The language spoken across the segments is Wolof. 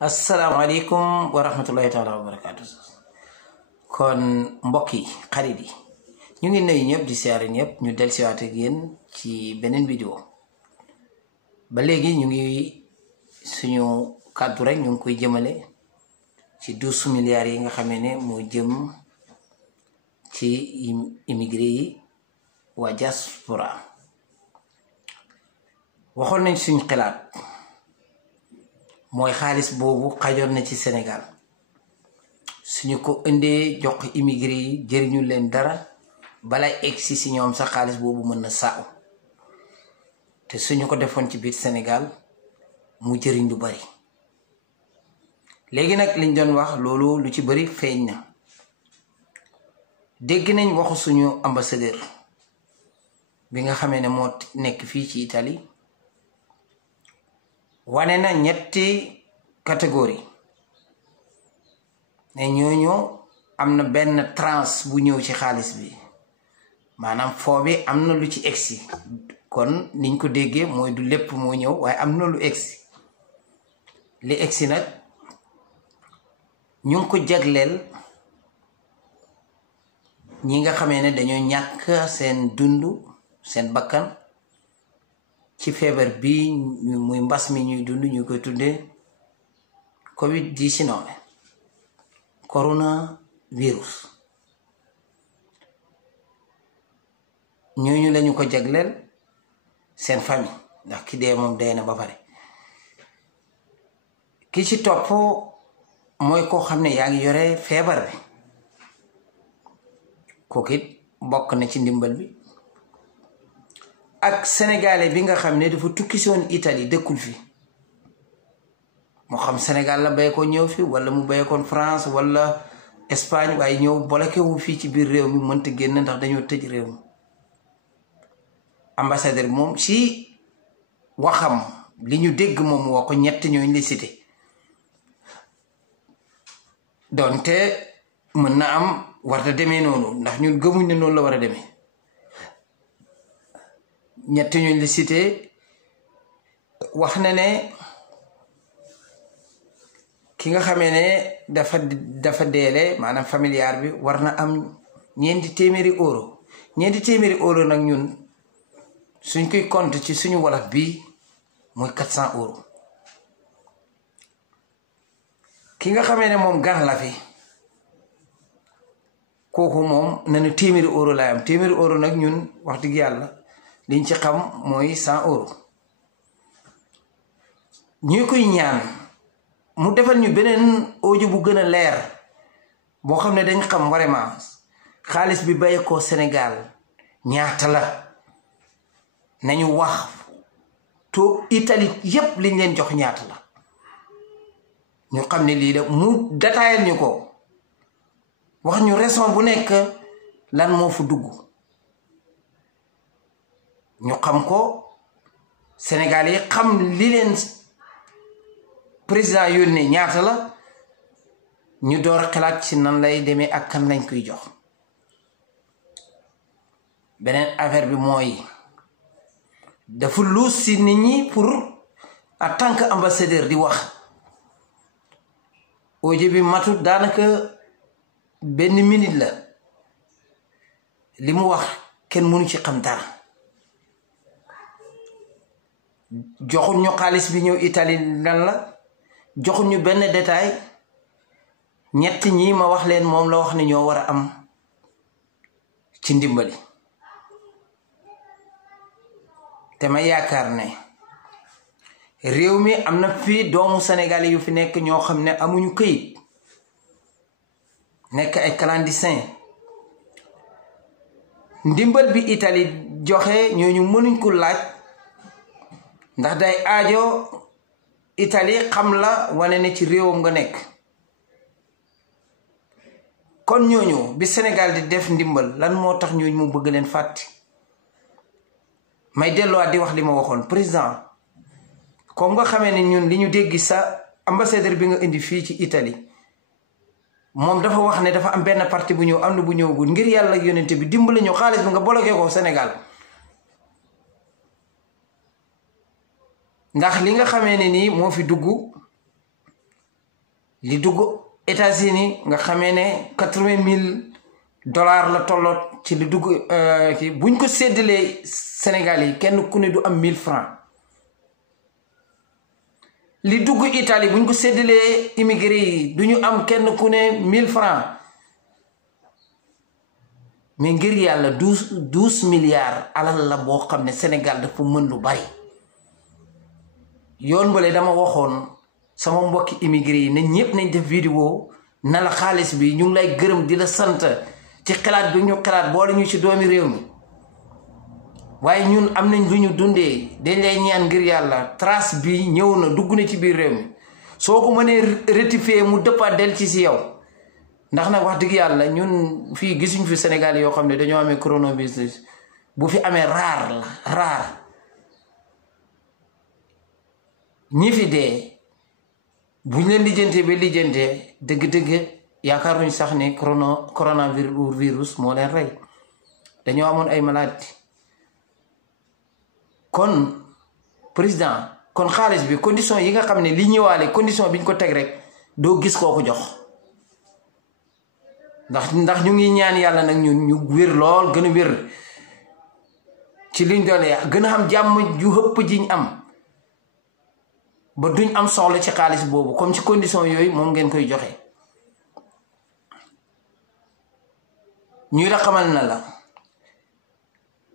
asalaamaaleykum wa rahmatullahi taala wa barakaatu. kon mbokk yi xarit yi ñu ngi nuyu ñëpp di siyaare ñëpp ñu dellusiwaat ak yéen ci beneen vidéo ba léegi ñu ngi suñu kàddu rek ñu ngi koy jëmale ci 12 milliards yi nga xamee ne moo jëm ci immigré yi waa diaspora. waxoon nañ suñ xalaat mooy xaalis boobu xajoon na ci Sénégal suñu ko indee jox immigré yi jëriñu leen dara balay egsi si ñoom sax xaalis boobu mën na saaw te suñu ko defoon ci biir Sénégal mu jëriñ lu bari. léegi nag liñ doon wax loolu lu ci bari feeñ na. dégg nañ waxu suñu ambassadeur bi nga xamee ne moo nekk fii ci Italie wane na ñetti catégorie ne ñooñu am na benn tranche bu ñëw ci xaalis bi maanaam foo bi am na lu ci egsi. kon niñ ko déggee mooy du lépp moo ñëw waaye am na lu egsi. li egsi nag ñu ngi ko jagleel ñi nga xamee ne dañoo ñàkk seen dund seen bakkan ci feebar bi muy mbas mi ñuy dund ñu koy tuddee Covid-19 coronavirus. ñooñu lañu ko jagleel seen famille ndax ki dee moom dee na ba pare. ki ci topp mooy koo xam ne yaa ngi yore feebar bi kooku it bokk na ci ndimbal bi. ak sénégalais bi nga xam ne dafa tukki si woon Italie dëkkul fi moo xam Sénégal la bay ko ñëw fi wala mu bay koon France wala Espagne waaye ñëw bloqué wu fii ci biir réew mi mënta génn ndax dañoo tëj réew mi. ambassadeur moom si waxam li ñu dégg moom mu wax ko ñett ñooñu la cité donte mën na am warta demee noonu ndax ñun gëmuñ ne noonu la war a demee. ñett ñooñu la cité wax na ne ki nga xamee ne dafa deele maanaam familiar bi war na am ñeenti téeméeri euro nag ñun suñ koy compte ci suñu wolof bi mooy 400 euros. ki nga xamee ne moom gan la fi kooku moom nanu téeméeri euro laay am. téeméeri euro nag ñun wax dëgg yàlla liñ ci xam mooy 100 euros. ñu koy ñaan mu defal ñu beneen audio bu gën a leer boo xam ne dañ xam vraiment xaalis bi bàyyi ko Sénégal ñaata la. nañu wax to Italie yépp liñ leen jox ñaata la ñu xam ne lii la mu détaillé ñu ko wax ñu raison bu nekk lan moo fu dugg ñu xam ko. Sénégal yi xam li leen président yónnee ñaata la ñu door a xalaat ci nan lay demee ak kan lañ koy jox. beneen affaire bi mooy dafa luus si nit ñi pour en tant que ambassadeur di wax audio bi matut daanaka benn minute la li mu wax kenn mënu ci xam dara. joxuñ ñu xaalis bi ñëw Italie lan la joxuñ ñu benn détail. ñett ñi ma wax leen moom la wax ne ñoo war a am ci ndimbali. te ma yaakaar ne réew mi am na fii doomu sénégalais yu fi nekk ñoo xam ne amuñu këyit nekk ay clandestin. ndimbal bi Italie joxe ñooñu mënuñ ko laaj ndax day aajo Italie xam la wane ne ci réewam nga nekk. kon ñooñu bi Sénégal di def ndimbal lan moo tax ñooñu mu bëgg leen fàtte. may delluwaat di wax li ma waxoon président comme nga xamee ne ñun li ñu dégg sa ambassadeur bi nga indi fii ci Italie moom dafa wax ne dafa am benn parti bu ñëw am na bu ñëwagul ngir yàlla yonente bi dimbali ñu xaalis bi nga bloqué ko Sénégal. ndax li nga xamee ne nii moo fi dugg li dugg États-Unis nga xamee ne $80,000 la tolloot ci li dugg ci buñ ko séddalee Sénégal yi kenn ku ne du am 1000 francs li dugg Italie buñ ko séddalee immigré yi du ñu am kenn ku ne 1000 francs mais ngir yàlla 12 milliards alal la boo xam ne Sénégal dafa mën lu bari yoon bale dama waxoon sama mbokki immigré yi ne ñëpp nañ def vidéo na la xaalis bi ñu ngi lay gërëm di la sant ci xalaat bi ñu xalaat boole ñu ci doomi réew mi waaye ñun am nañ lu ñu dundee dañ lay ñaan ngir yàlla trace bi ñëw na dugg na ci biir réew mi soo ko mënee rectifier mu dëppaat del ci si yow ndax nag wax dëgg yàlla ñun fii gisuñ fi Sénégal yoo xam ne dañoo amee coronavirus bu fi amee raar ñi fi dee buñ leen lijjantee ba lijjantee dëgg-dëgg yaakaaruñ sax ne coronavirus moo leen rey dañoo amoon ay maladie kon président kon xaalis bi condition yi nga xam ne li ñëwaale condition biñ ko teg rek doo gis koo ko jox ndax ñu ngi ñaan yàlla nag ñu wér lool gën a wér ci liñ doole gën a xam jàmm ju hëpp jiñ am ba duñ am soxla ci xaalis boobu comme ci condition yooyu moom ngeen koy joxe ñuy la xamal na la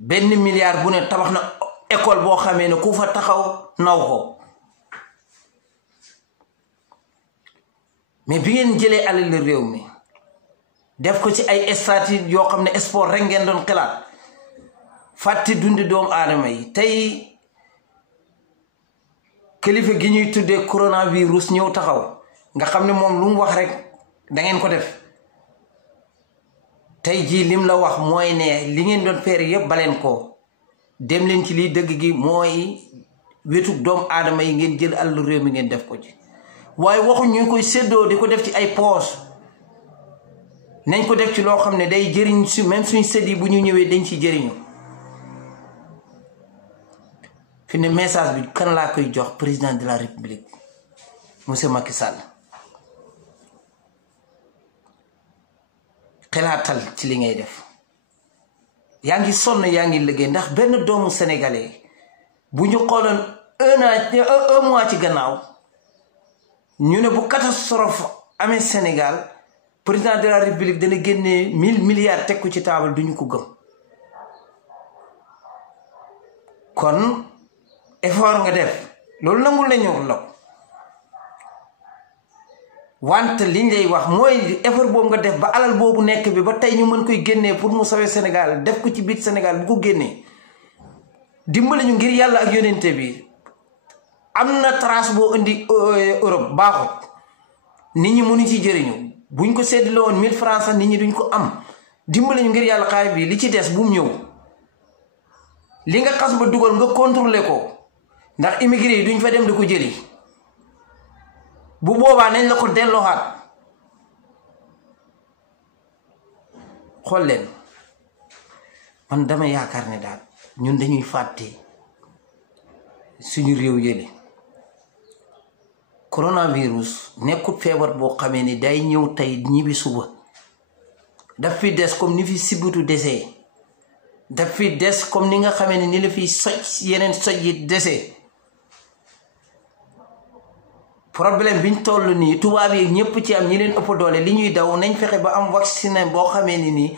$1 milliard bu ne tabax na école boo xamee ne ku fa taxaw naw ko mais bi ngeen jëlee alal réew mi def ko ci ay stratégie yoo xam ne sport rek ngeen doon xalaat fàtte dundi doomu aadama yi tey kilifa gi ñuy tuddee coronavirus ñëw taxaw nga xam ne moom lu mu wax rek da ngeen ko def tey jii lim la wax mooy ne li ngeen doon feere yëpp baleen ko dem leen ci lii dëgg gi mooy wetu doomu aadama yi ngeen jël àllu réew mi ngeen def ko ci waaye waxuñ ñu koy séddoo di ko def ci ay poche nañ ko def ci loo xam ne day jëriñ su même suñ sët yi bu ñu ñëwee dañ ci jëriñu fi ne message bi kan laa koy jox président de la république monsieur Macky Sall xalaatal ci li ngay def yaa ngi sonn yaa ngi liggéey ndax benn doomu sénégalais bu ñu xooloon un mois ci gannaaw ñu ne bu catastrophe amee Sénégal président de la république dana génnee 1000 milliards teg ko ci taabal duñu ko gëm kon effort nga def loolu nangul nañu la wante liñ lay wax mooy effort boobu nga def ba alal boobu nekk bi ba tey ñu mën koy génnee pour mu sauver Sénégal def ko ci biir Sénégal bu ko génnee dimbali ñu ngir yàlla ak yonente bi am na trace boo indi Europe baaxut nit ñi mënu ci jëriñu buñ ko séddale woon 1000 francs sax nit ñi duñ ko am dimbali ñu ngir yàlla xaay bi li ci des bu mu ñëw li nga xas ba dugal nga contrôler ko ndax immigré yi duñ fa dem di ko jëli bu boobaa nañ la ko dellooxaat xool leen man dama yaakaar ne daal ñun dañuy fàtte suñu réew yële coronavirus nekkut feebar boo xamee ni day ñëw tey ñibbi suba daf fi des comme ni fi sibutu desee daf fi des comme ni nga xamee ni la fi soj yeneen soj yi desee problème biñ toll nii tubaab yi ñëpp ci am ñi leen ëpp doole li ñuy daw nañ fexe ba am vaccin boo xamee ni nii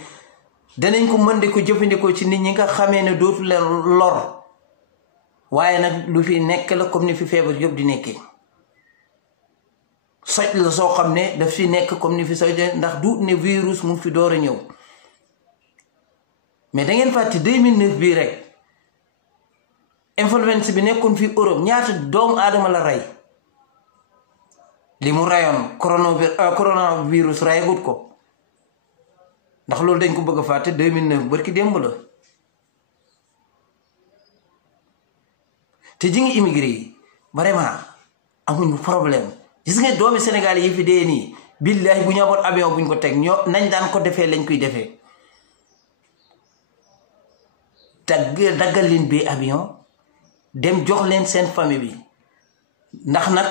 danañ ko mën di ko jëfandikoo ci nit ñi nga xamee ne dootu leen lor waaye nag lu fi nekk la comme ni fi feebar yëpp di nekkee soj la soo xam ne daf fi nekk comme ni fi soj ndax du ne virus mu fi door a ñëw mais da ngeen fàtte 2009 bii rek influenza bi nekkoon fi Europe ñaata doomu aadama la rey li mu rayoon coronavirus rayagut ko ndax loolu dañ ko bëgg a fàtte 2009 barki démb la te ji ngi immigré yi vraiment amuñu problème gis nga doomi Sénégal yi fi dee nii billahi bu ñu amoon avion buñ ko teg ñoo nañ daan ko defee lañ koy defee daggal leen bi avion dem jox leen seen famille bi ndax nag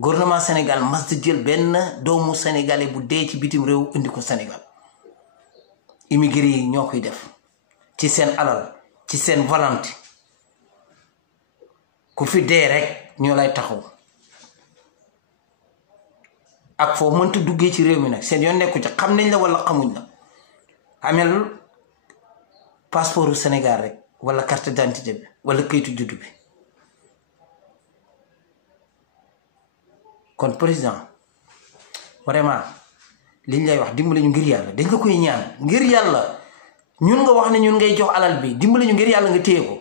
gouvernement Sénégal mas di jël benn doomu sénégalais bu dee ci bitim réew indi ko Sénégal immigré yi ñoo koy def ci seen alal ci seen volonté ku fi dee rek ñoo lay taxaw ak foo mënta duggee ci réew mi nag seen yoon nekku ci xam nañ la wala xamuñ la amel passeportu Sénégal rek wala carte d'identité bi wala kayitu juddu bi kon président vraiment liñ lay wax dimbali ñu ngir yàlla dañ la koy ñaan ngir yàlla ñun nga wax ne ñun ngay jox alal bi dimbali ñu ngir yàlla nga téye ko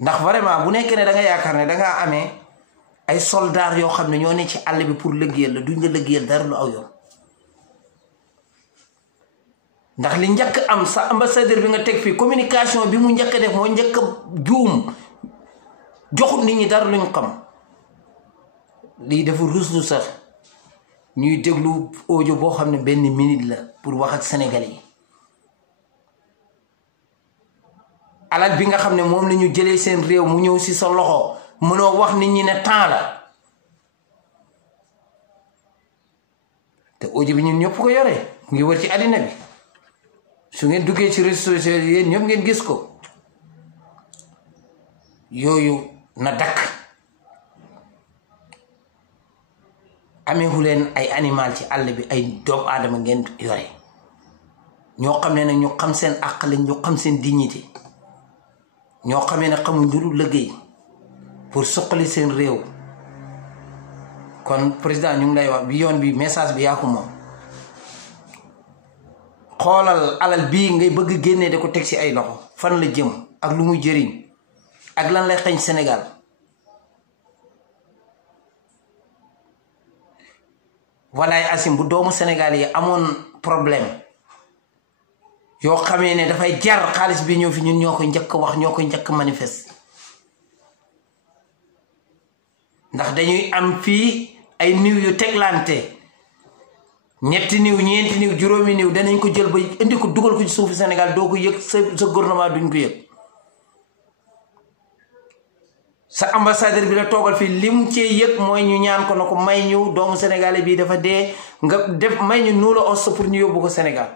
ndax vraiment bu nekkee ne da nga yaakaar ne da ngaa amee ay soldats yoo xam ne ñoo ne ci àll bi pour liggéeyal la duñ la liggéeyal dara lu aw yoon ndax li njëkk am sa ambassadeur bi nga teg fii communication bi mu njëkk a def moo njëkk a juum joxut nit ñi dara luñ xam lii dafa ruslu sax ñuy déglu audio boo xam ne benn minute la pour wax ak Sénégalais yi alal bi nga xam ne moom la ñu jëlee seen réew mu ñëw si sa loxo mënoo wax nit ñi ne temps la te audio bi ñun ñëpp ko yore mu ngi wër ci àddina bi su ngeen duggee ci réseaux sociaux yi yéen ñëpp ngeen gis ko yooyu na dakk ameewu leen ay animal ci àll bi ay doomu aadama ngeen yore ñoo xam ne nag ñu xam seen àq lañ ñu xam seen dignité ñoo xamee ne xamuñ lu dul liggéey pour suqali seen réew kon président ñu ngi lay wax bi yoon bi message bi yaa ko moom xoolal alal bii ngay bëgg génnee da ko teg ci ay loxo fan la jëm ak lu muy jëriñ ak lan lay xañ Sénégal walaay asim bu doomu Sénégal yi amoon problème yoo xamee ne dafay jar xaalis bi ñëw fi ñun ñoo ko njëkk wax ñoo ko njëkk manifeste ndax dañuy am fii ay niw yu teglante ñetti niw ñeenti niw juróomi niw danañ ko jël ba indi ko dugal ko ci suufu Sénégal doo ko yëg sa gouvernement duñ ko yëg sa ambassadeur bi la toogal fii lim cee yëg mooy ñu ñaan ko na ko may ñu doomu sénégalais bii dafa dee nga def may ñu nuula os pour ñu yóbbu ko Sénégal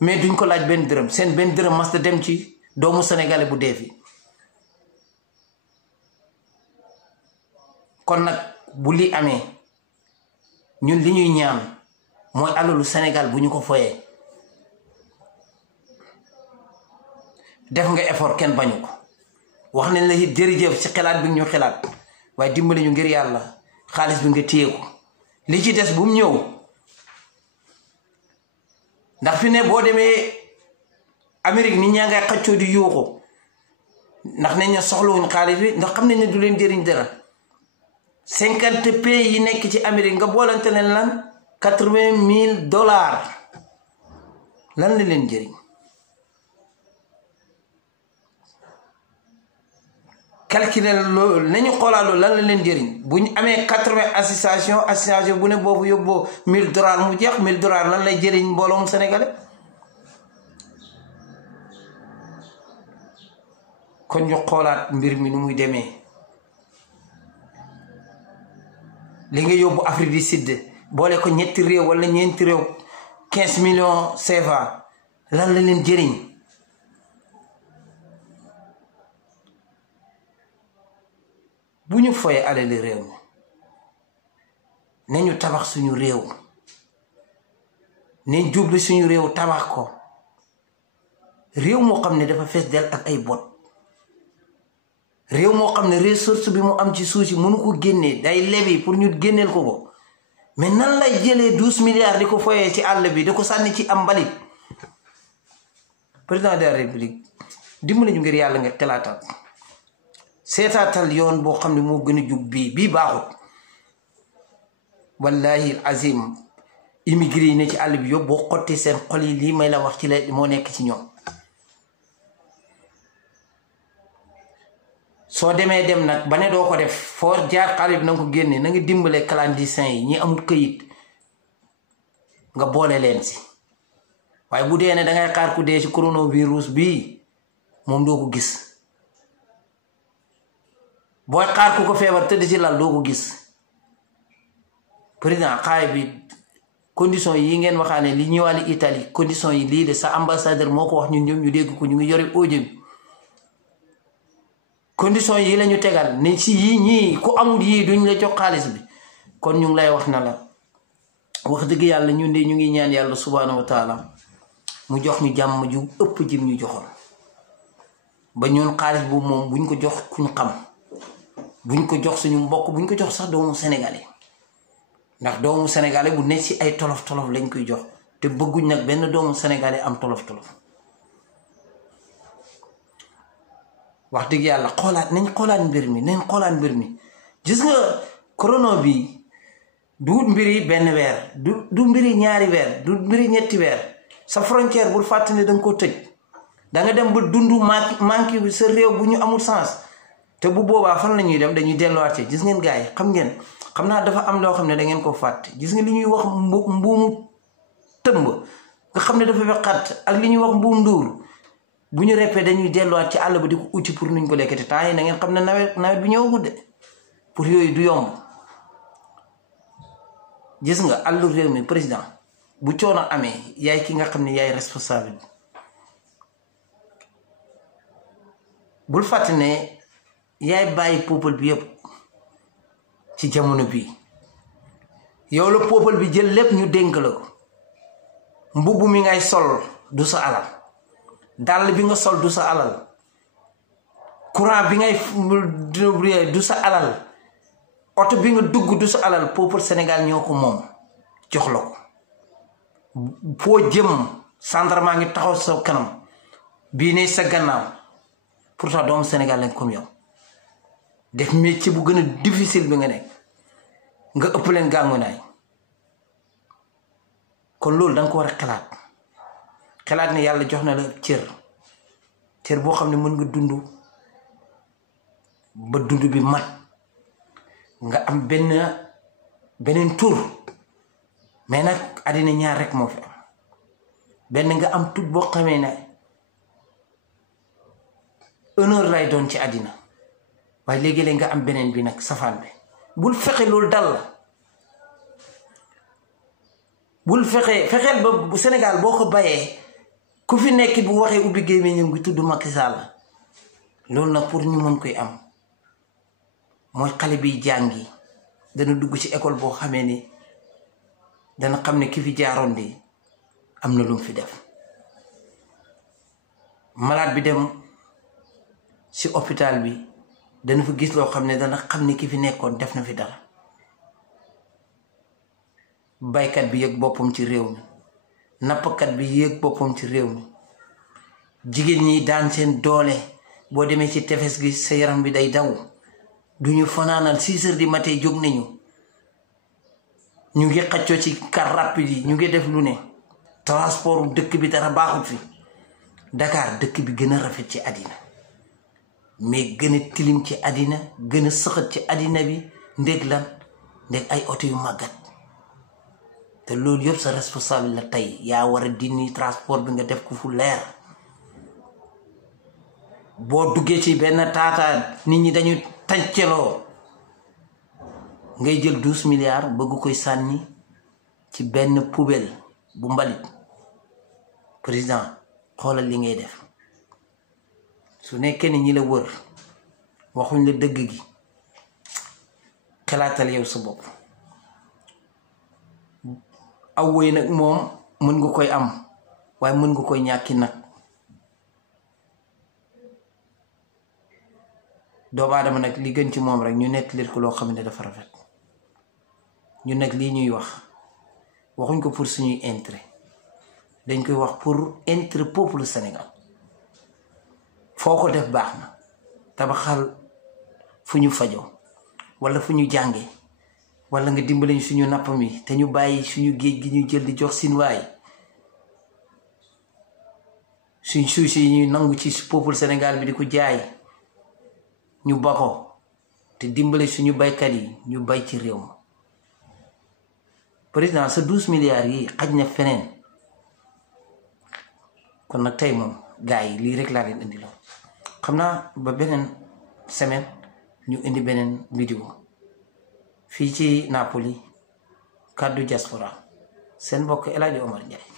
mais duñ ko laaj benn dërëm seen benn dërëm mas da dem ci doomu sénégalais bu dee fi kon nag bu li amee ñun li ñuy ñaan mooy alalu Sénégal bu ñu ko foyee def nga effort kenn bañu ko wax nañ la it jërëjëf ci xalaat bi ñu xalaat waaye dimbali ñu ngir yàlla xaalis bi nga téye ko li ci des bu mu ñëw ndax fi ne boo demee Amérique nit ñaa ngay xaccoo di yuuxu ndax nañ ne soxlawuñ xaalis bi ndax xam nañ ne du leen jëriñ dara 50 pays yi nekk ci Amérique nga boolante leen lan $80,000 lan la leen jëriñ calculer loolu nañu xoolaat loolu lan la leen jëriñ bu ñu amee 80 association bu ne boobu yóbboo $1,000 mu jeex $1,000 lan lay jëriñ mbooloom sénégalais kon ñu xoolaat mbir mi nu muy demee li nga yóbbu Afrique du Sud boole ko ñetti réew wala ñeenti réew 15 millions CFA lan la leen jëriñ bu ñu foyee alali réew mi nañu tabax suñu réew nañ jublu suñu réew tabax ko réew moo xam ne dafa fees del ak ay bot réew moo xam ne ressource bi mu am ci suuf si mënu ko génnee day lebi pour ñu génneel ko ko mais nan lay jëlee 12 milliards di ko foyee ci àll bi di ko sànni ci am mbalit président de la république dimbali ñu ngir yàlla nga xalaatal seetaatal yoon boo xam ne moo gën a jub bii baaxut wallahi azim immigré yi ne ci àll bi yóbbu boo xotti seen xol yi lii may la wax ci la moo nekk ci ñoom soo demee dem nag ba ne doo ko def foo jaar xaalis bi na nga ko génne na nga dimbale clandestin yi ñi amul këyit nga boole leen si waaye bu dee ne dangay xaar ku dee ci coronavirus bii moom doo ko gis booy xaar ku ko feebar tëdd ci lal doo ko gis. président xaay bi condition yi ngeen waxaane li ñëwaale Italie condition yi lii de sa ambassadeur moo ko wax ñun ñoom ñu dégg ko ñu ngi yore audio bi condition yi la ñu tegal ne si yii ñii ku amul yii duñ la jox xaalis bi. kon ñu ngi lay wax na la wax dëgg yàlla ñun de ñu ngi ñaan yàlla subhaanahu wa taala mu jox ñu jàmm ju ëpp jim ñu joxoon ba ñun xaalis bu moom buñ ko jox kuñ xam buñ ko jox suñu mbokk buñ ko jox sax doomu sénégalais ndax doomu sénégalais bu nekk ci ay tolof tolof lañ koy jox te bëgguñ nag benn doomu sénégalais am tolof tolof. wax dëgg yàlla nañ xoolaat mbir mi gis nga corona bi du mbiri benn weer du mbiri ñaari weer du mbiri ñetti weer sa frontière bul fàtte ne danga ko tëj danga dem ba dundu manqué bi sa réew bu ñu amul sens te bu boobaa fan la ñuy dem dañuy delluwaat ci gis ngeen gars yi xam naa dafa am loo xam ne da ngeen ko fàtte gis nga li ñuy wax mbuumu tëmb nga xam ne dafa xat ak li ñuy wax mbuum nduur bu ñu reppee dañuy delluwaat ci àll ba di ko uti pour nuñ ko lekkati temps yi na ngeen xam ne nawet bi ñëwagul de pour yooyu du yomb. gis nga àllu réew mi président bu coono amee yaay ki nga xam ne yaay responsable bul fàtte ne yaay bàyyi peuple bi yëpp ci jamono bii yow la peuple bi jël lépp ñu dénk la ko mbubb mi ngay sol du sa alal dàll bi nga sol du sa alal courant bi ngay du sa alal oto bi nga dugg du sa alal peuple Sénégal ñoo ko moom jox la ko foo jëm gendarme ngi taxaw sa kanam bii ne sa gannaaw pourtant doomu Sénégal lañ comme yow def métier bu gën a difficile bi nga nekk nga ëpp leen gàngu naay kon loolu danga ko war a xalaat ne yàlla jox na la cër boo xam ne mën nga dund ba dund bi mat nga am beneen tur mais nag àddina ñaar rek moo fi am benn nga am tut boo xamee ne honneur lay doon ci àddina waaye léegi-léeg nga am beneen bi nag safaan bi bul fexe loolu dal la bul fexeel ba bu Sénégal boo ko bayee ku fi nekk bu waxee ubbi gémmiñam ngi tudd Macky Sall loolu nag pour ñu mën koy am mooy xale bi jàngi dana dugg ci école boo xamee ni dana xam ne ki fi jaaroon di am na lu mu fi def malade bi dem ci hôpital bi dana fa gis loo xam ne dana xam ne ki fi nekkoon def na fi dara baykat bi yëg boppam ci réew mi nappkat bi yëg boppam ci réew mi jigéen ñi daan seen doole boo demee ci tefes gi sa yaram bi day daw duñu fanaanal 6 heures du matin jóg nañu ñu ngi xaccoo ci car rapide yi ñu ngi def lu ne transport dëkk bi dara baaxut fi Dakar dëkk bi gën a rafet ci àddina mais gën a tilim ci àddina gën a sëxat ci àddina bi ndég lan ndég ay oto yu màggat te loolu yëpp sa responsable la tey yaa war a dindi transport bi nga def ko fu leer boo duggee ci benn taataa nit ñi dañu tànceloo ngay jël 12 milliards bëgg koy sànni ci benn poubelle bu mbalit président xoolal li ngay def su nekkee ne ñi la wër waxuñ la dëgg gi xalaatal yow sa bopp aw woy nag moom mën nga koy am waaye mën nga koy ñàkki nag doomu aadama nag li gën ci moom rek ñu nekk leen ko loo xam ne dafa rafet ñu nag lii ñuy wax waxuñ ko pour suñuy intérêt dañ koy wax pour intérêt peuple Sénégal foo ko def baax na tabaxal fu ñu fajoo wala fu ñu jànge wala nga dimbale ñu suñu napp mi te ñu bàyyi suñu géej gi ñu jël di jox Sinwaay suñ suuf si ñuy nangu ci peuple Sénégal bi di ko jaay ñu ba ko te dimbale suñu baykat yi ñu bay ci réew ma président sa 12 milliards yi xaj na feneen kon nag tey moom gars yi lii rek laa leen indi la xam naa ba beneen semaine ñu indi beneen vidéo fii ci Napoli Kaddu Diaspora seen mbokk El Hadji Omar Njie